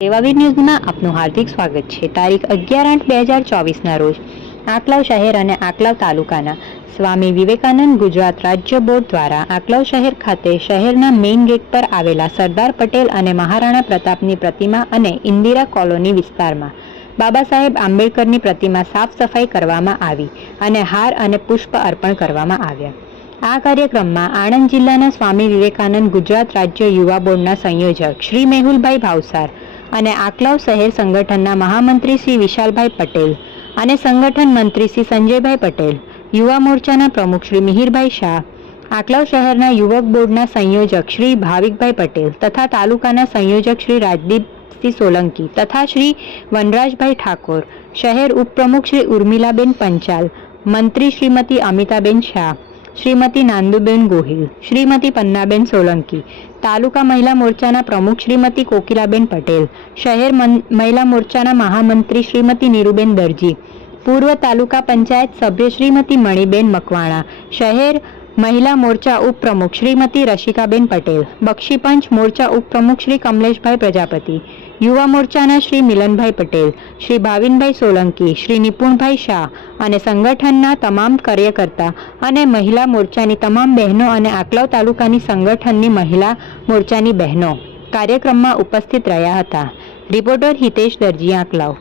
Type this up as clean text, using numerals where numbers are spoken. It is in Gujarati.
સેવાવીર ન્યૂઝમાં આપનું હાર્દિક સ્વાગત છે। તારીખ 11/8/2024ના રોજ આંકલાવ શહેર અને આંકલાવ તાલુકાના સ્વામી વિવેકાનંદ ગુજરાત રાજ્ય બોર્ડ દ્વારા આંકલાવ શહેર ખાતે શહેરના મેઇન ગેટ પર આવેલા સરદાર પટેલ અને મહારાણા પ્રતાપની પ્રતિમા અને ઇન્દિરા કોલોની વિસ્તારમાં બાબા સાહેબ આંબેડકરની પ્રતિમા સાફ સફાઈ કરવામાં આવી અને હાર અને પુષ્પ અર્પણ કરવામાં આવ્યા। આ કાર્યક્રમમાં આણંદ જિલ્લાના સ્વામી વિવેકાનંદ ગુજરાત રાજ્ય યુવા બોર્ડના સંયોજક શ્રી મેહુલભાઈ ભાવસાર અને આંકલાવ શહેર સંગઠનના મહામંત્રી શ્રી વિશાલભાઈ પટેલ અને સંગઠન મંત્રી શ્રી સંજયભાઈ પટેલ, યુવા મોરચાના પ્રમુખ શ્રી મિહિરભાઈ શાહ, આંકલાવ શહેરના યુવક બોર્ડના સંયોજક શ્રી ભાવિકભાઈ પટેલ તથા તાલુકાના સંયોજક શ્રી રાજદીપસિંહ સોલંકી તથા શ્રી વનરાજભાઈ ઠાકોર, શહેર ઉપપ્રમુખ શ્રી ઉર્મિલાબેન પંચાલ, મંત્રી શ્રીમતી અમિતાબેન શાહ, શ્રીમતી નાંદુબેન ગોહિલ, શ્રીમતી પન્નાબેન સોલંકી, તાલુકા મહિલા મોરચાના પ્રમુખ શ્રીમતી કોકિલાબેન પટેલ, શહેર મહિલા મોરચાના મહામંત્રી શ્રીમતી નીરુબેન દરજી, પૂર્વ તાલુકા પંચાયત સભ્ય શ્રીમતી મણિબેન મકવાણા, શહેર મહિલા મોરચા ઉપપ્રમુખ શ્રીમતી રશિકાબેન પટેલ, બક્ષીપંચ મોરચા ઉપપ્રમુખ શ્રી કમલેશભાઈ પ્રજાપતિ, યુવા મોરચાના શ્રી મિલનભાઈ પટેલ, શ્રી ભાવિનભાઈ સોલંકી, શ્રી નિપુણભાઈ શાહ અને સંગઠનના તમામ કાર્યકર્તા અને મહિલા મોરચાની તમામ બહેનો અને આંકલાવ તાલુકાની સંગઠનની મહિલા મોરચાની બહેનો કાર્યક્રમમાં ઉપસ્થિત રહ્યા હતા। રિપોર્ટર હિતેશ દરજી, આંકલાવ।